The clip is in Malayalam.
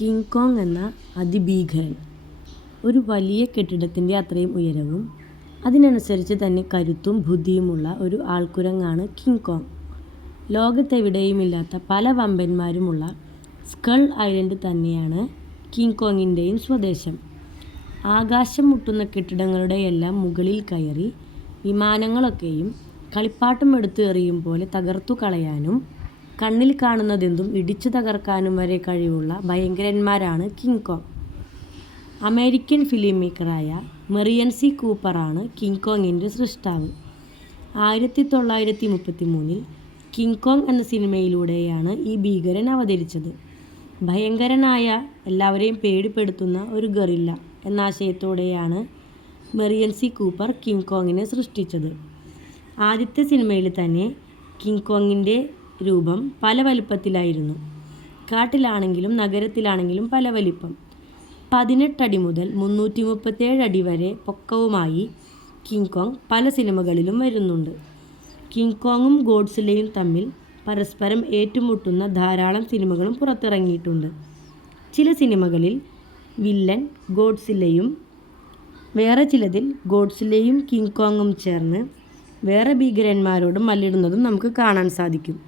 കിങ് കോങ് എന്ന അതിഭീകരൻ. ഒരു വലിയ കെട്ടിടത്തിൻ്റെ അത്രയും ഉയരവും അതിനനുസരിച്ച് തന്നെ കരുത്തും ബുദ്ധിയുമുള്ള ഒരു ആൾക്കുരങ്ങാണ് കിങ് കോങ്. ലോകത്തെവിടെയുമില്ലാത്ത പല വമ്പന്മാരുമുള്ള സ്കൾ ഐലൻഡ് തന്നെയാണ് കിങ് കോങ്ങിൻ്റെയും സ്വദേശം. ആകാശം മുട്ടുന്ന കെട്ടിടങ്ങളുടെയെല്ലാം മുകളിൽ കയറി വിമാനങ്ങളൊക്കെയും കളിപ്പാട്ടം എടുത്ത് എറിയും പോലെ തകർത്തു കളയാനും കണ്ണിൽ കാണുന്നതെന്തും ഇടിച്ചു തകർക്കാനും വരെ കഴിവുള്ള ഭയങ്കരന്മാരാണ് കിങ് കോങ്. അമേരിക്കൻ ഫിലിം മേക്കറായ മെറിയൻ സി കൂപ്പറാണ് കിങ് കോങ്ങിൻ്റെ സൃഷ്ടാവ്. 1933 കിങ് കോങ് എന്ന സിനിമയിലൂടെയാണ് ഈ ഭീകരൻ അവതരിച്ചത്. ഭയങ്കരനായ, എല്ലാവരെയും പേടിപ്പെടുത്തുന്ന ഒരു ഗറില്ല എന്നാശയത്തോടെയാണ് മെറിയൻ സി കൂപ്പർ കിങ് കോങ്ങിനെ സൃഷ്ടിച്ചത്. ആദ്യത്തെ സിനിമയിൽ തന്നെ കിങ് കോങ്ങിൻ്റെ രൂപം പല വലിപ്പത്തിലായിരുന്നു. കാട്ടിലാണെങ്കിലും നഗരത്തിലാണെങ്കിലും പല വലിപ്പം. 18 അടി മുതൽ 337 അടി വരെ പൊക്കവുമായി കിങ് കോങ് പല സിനിമകളിലും വരുന്നുണ്ട്. കിങ് കോങ്ങും ഗോഡ്സില്ലയും തമ്മിൽ പരസ്പരം ഏറ്റുമുട്ടുന്ന ധാരാളം സിനിമകളും പുറത്തിറങ്ങിയിട്ടുണ്ട്. ചില സിനിമകളിൽ വില്ലൻ ഗോഡ്സില്ലയും വേറെ ചിലതിൽ ഗോഡ്സില്ലയും കിങ് കോങ്ങും ചേർന്ന് വേറെ ഭീകരന്മാരോട് മല്ലിടുന്നതും നമുക്ക് കാണാൻ സാധിക്കും.